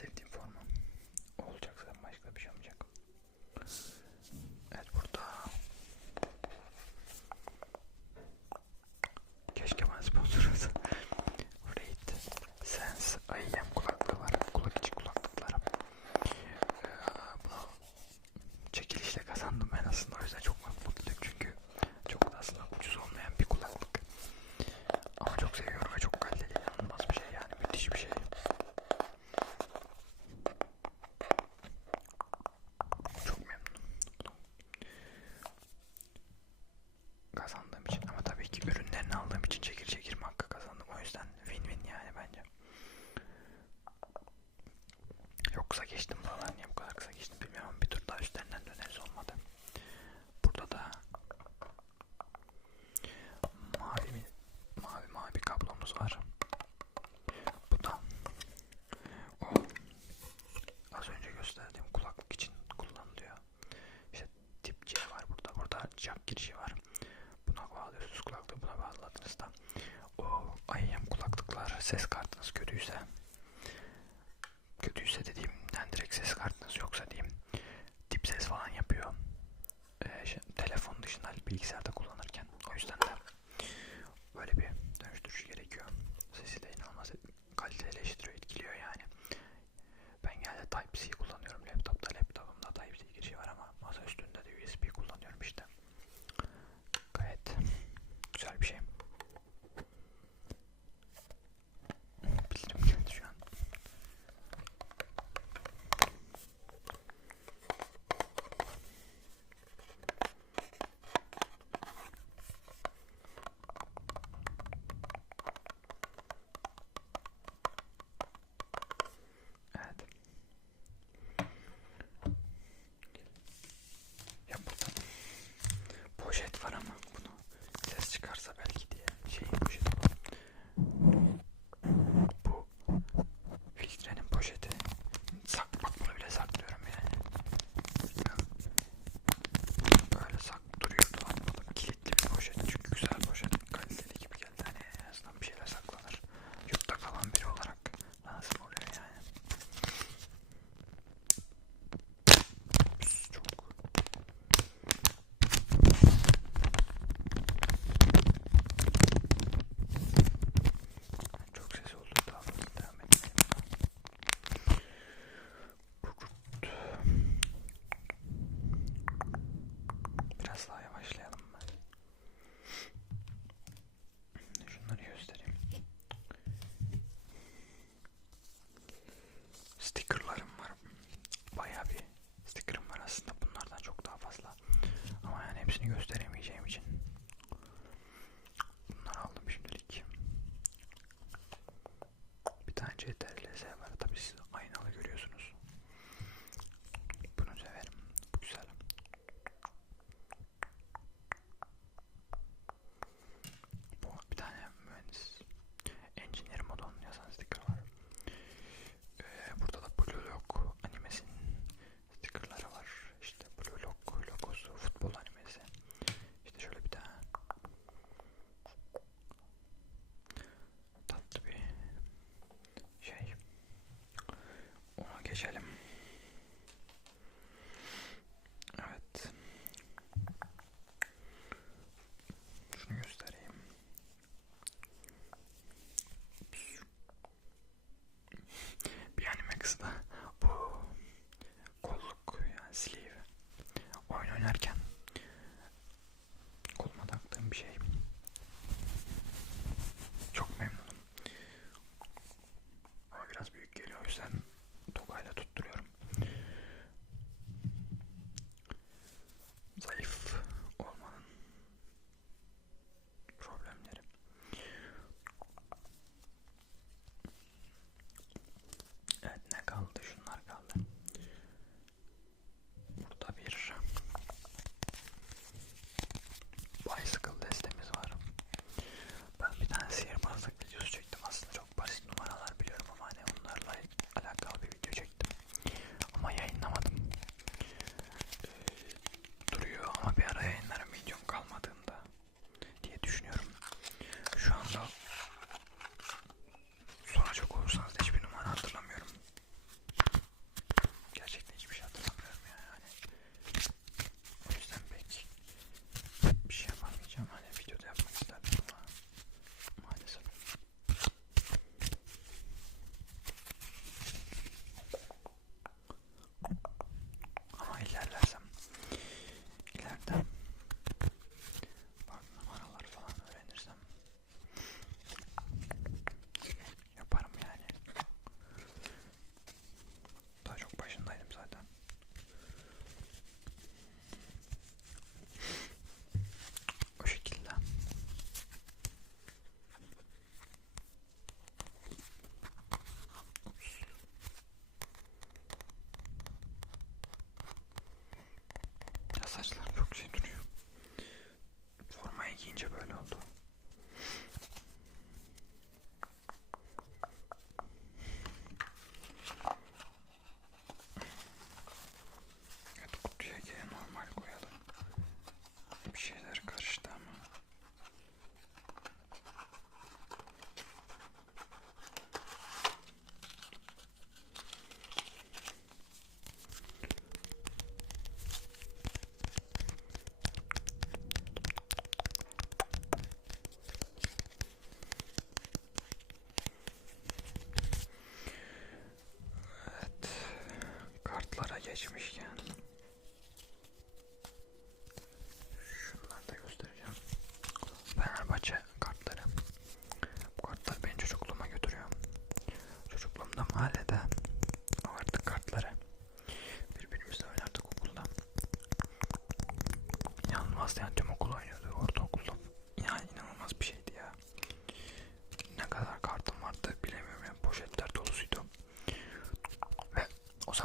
En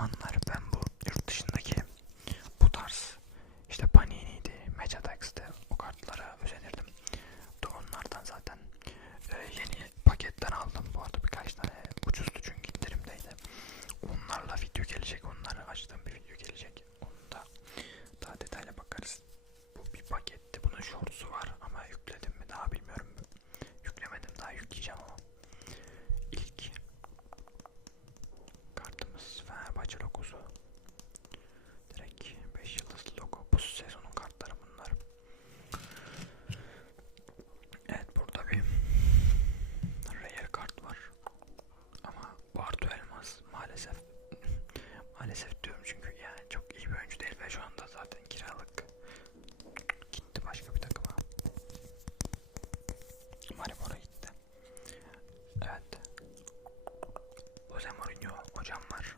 Aman Fenerbahçe logosu. Direkt 5 yıldızlı logo. Bu sezonun kartları bunlar. Evet burada bir Reyer kart var. Ama Bartu Elmas maalesef maalesef diyorum çünkü yani çok iyi bir oyuncu değil ve şu anda zaten kiralık gitti başka bir takıma. Maribor'a gitti. Evet. Jose Mourinho hocam var.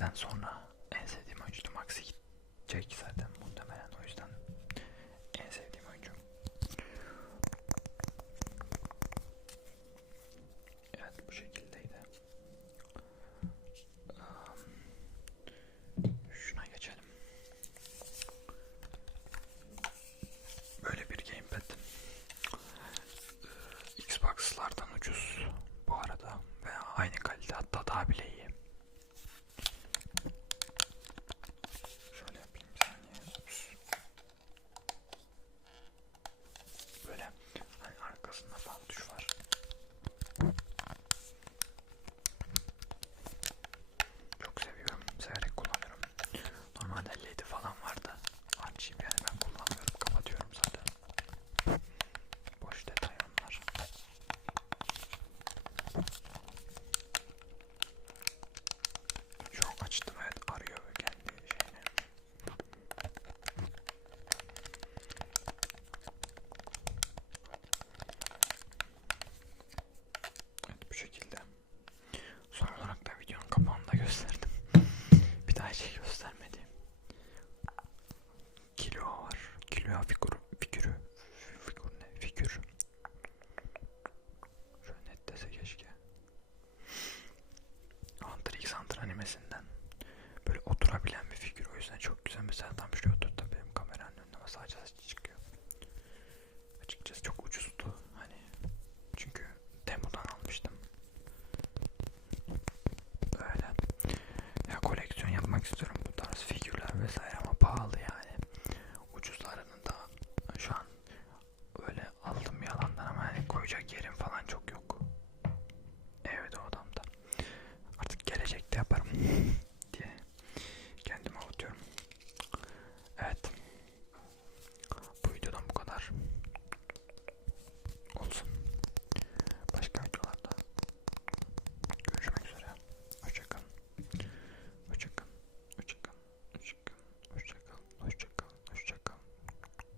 Max'ten sonra en sevdiğim oyuncu Max'e gidecek